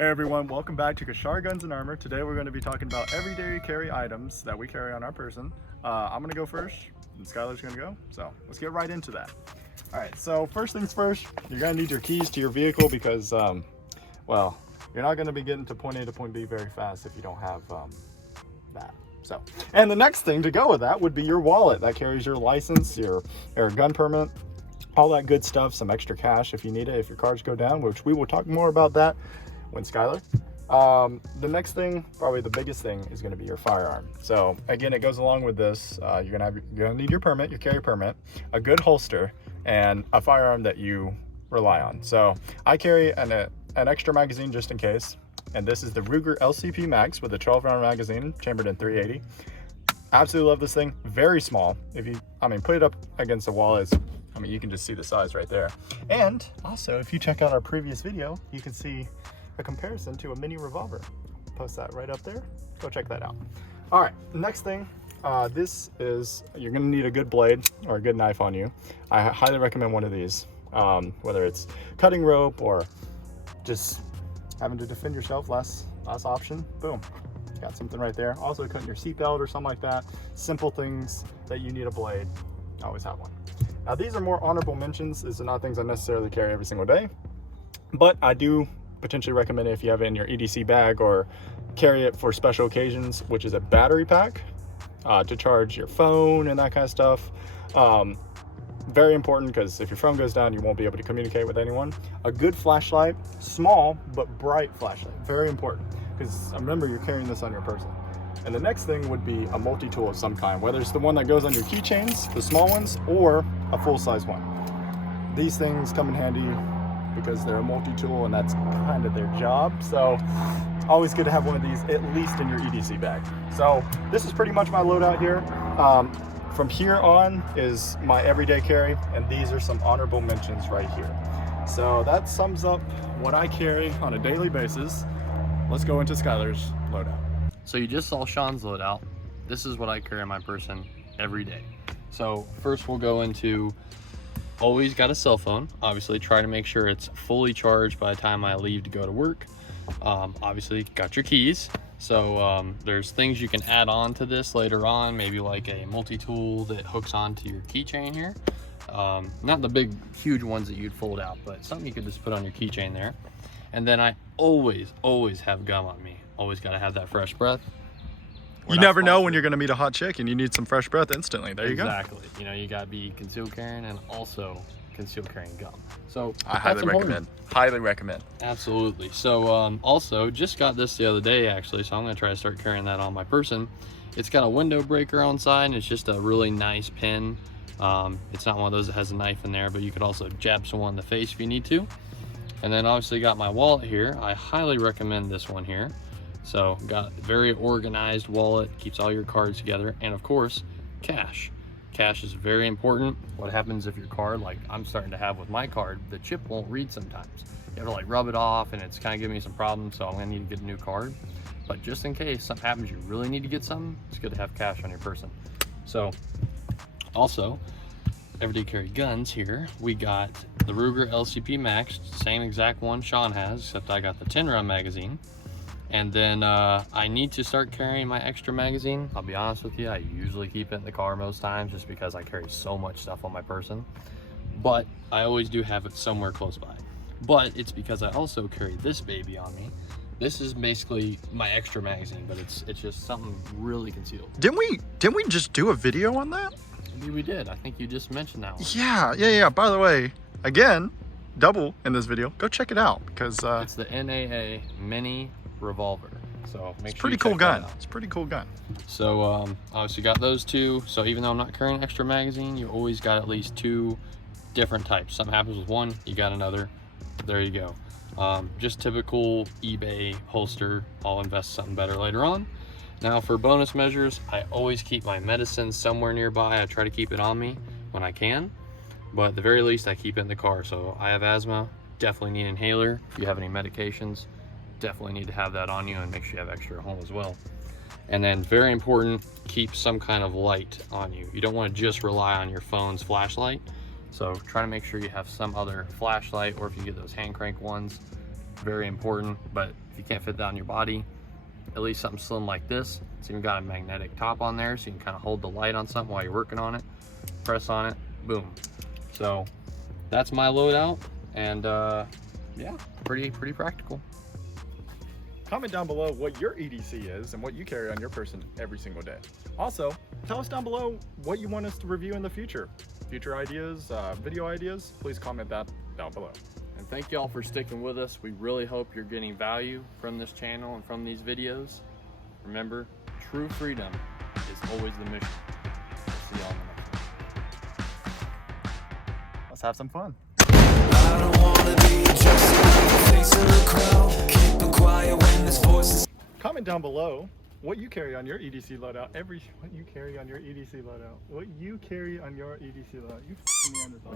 Hey everyone, welcome back to Cushard Guns and Armor. Today we're going to be talking about everyday carry items that we carry on our person. I'm going to go first, and Skyler's going to go. So let's get right into that. All right, so first things first, you're going to need your keys to your vehicle because, well, you're not going to be getting to point A to point B very fast if you don't have that. So, and the next thing to go with that would be your wallet that carries your license, your gun permit, all that good stuff, some extra cash if you need it, if your cards go down, which we will talk more about that when Skyler. The next thing, probably the biggest thing, is going to be your firearm. So again, it goes along with this. You're gonna need your permit, your carry permit, a good holster, and a firearm that you rely on. So I carry an extra magazine just in case, and this is the Ruger LCP Max with a 12-round magazine chambered in .380. Absolutely love this thing. Very small. If you, put it up against the wall, you can just see the size right there. And also, if you check out our previous video, you can see a comparison to a mini revolver. Post that right up there. Go check that out. All right, next thing, this is, you're gonna need a good blade or a good knife on you. I highly recommend one of these, whether it's cutting rope or just having to defend yourself, last option, boom. Got something right there. Also cutting your seatbelt or something like that. Simple things that you need a blade, always have one. Now these are more honorable mentions. These are not things I necessarily carry every single day, but I do potentially recommend it if you have it in your EDC bag or carry it for special occasions, which is a battery pack to charge your phone and that kind of stuff. Very important, because if your phone goes down, you won't be able to communicate with anyone. A good flashlight, small but bright flashlight, very important, because remember, you're carrying this on your person. And the next thing would be a multi-tool of some kind, whether it's the one that goes on your keychains, the small ones, or a full-size one. These things come in handy because they're a multi-tool and that's kind of their job. So always good to have one of these at least in your EDC bag. So this is pretty much my loadout here. From here on is my everyday carry, and these are some honorable mentions right here. So that sums up what I carry on a daily basis. Let's go into Skyler's loadout. So you just saw Sean's loadout. This is what I carry on my person every day. So first we'll go into, always got a cell phone. Obviously try to make sure it's fully charged by the time I leave to go to work. Obviously got your keys. So there's things you can add on to this later on, maybe like a multi-tool that hooks onto your keychain here. Not the big, huge ones that you'd fold out, but something you could just put on your keychain there. And then I always have gum on me. Always got to have that fresh breath. You never know when you're going to meet a hot chick and you need some fresh breath instantly. There you go. Exactly. You know, you got to be concealed carrying and also concealed carrying gum. So I highly recommend. Highly recommend. Absolutely. So also just got this the other day actually, so I'm going to try to start carrying that on my person. It's got a window breaker on side, and it's just a really nice pin. It's not one of those that has a knife in there, but you could also jab someone in the face if you need to. And then obviously got my wallet here. I highly recommend this one here. So got a very organized wallet, keeps all your cards together, and of course, cash. Cash is very important. What happens if your card, like I'm starting to have with my card, the chip won't read sometimes. You have to like rub it off, and it's kind of giving me some problems, so I'm gonna need to get a new card. But just in case something happens, you really need to get something, it's good to have cash on your person. So also, everyday carry guns here, we got the Ruger LCP Max, same exact one Sean has, except I got the 10-round magazine. And then I need to start carrying my extra magazine. I'll be honest with you, I usually keep it in the car most times just because I carry so much stuff on my person. But I always do have it somewhere close by. But it's because I also carry this baby on me. This is basically my extra magazine, but it's just something really concealed. Didn't we just do a video on that? Maybe we did. I think you just mentioned that one. Yeah. By the way, again, double in this video. Go check it out because it's the NAA Mini Revolver. So make it's sure pretty cool gun. It's a pretty cool gun. So obviously got those two. So even though I'm not carrying an extra magazine, you always got at least two different types. Something happens with one, you got another. There you go. Just typical eBay holster. I'll invest something better later on. Now for bonus measures, I always keep my medicine somewhere nearby. I try to keep it on me when I can, but at the very least I keep it in the car. So I have asthma, definitely need an inhaler. If you have any medications, definitely need to have that on you, and make sure you have extra at home as well. And then very important, keep some kind of light on you. You don't want to just rely on your phone's flashlight. So try to make sure you have some other flashlight, or if you get those hand crank ones, very important, but if you can't fit that on your body, at least something slim like this. It's even got a magnetic top on there, so you can kind of hold the light on something while you're working on it, press on it, boom. So that's my loadout, and yeah, pretty practical. Comment down below what your EDC is and what you carry on your person every single day. Also, tell us down below what you want us to review in the future. Future ideas, video ideas, please comment that down below. And thank y'all for sticking with us. We really hope you're getting value from this channel and from these videos. Remember, true freedom is always the mission. See y'all in the next one. Let's have some fun. I don't wanna be just another face in the crowd. Keep it quiet when this voice is. Comment down below what you carry on your EDC loadout. What you carry on your EDC loadout. You f***ing Neanderthal.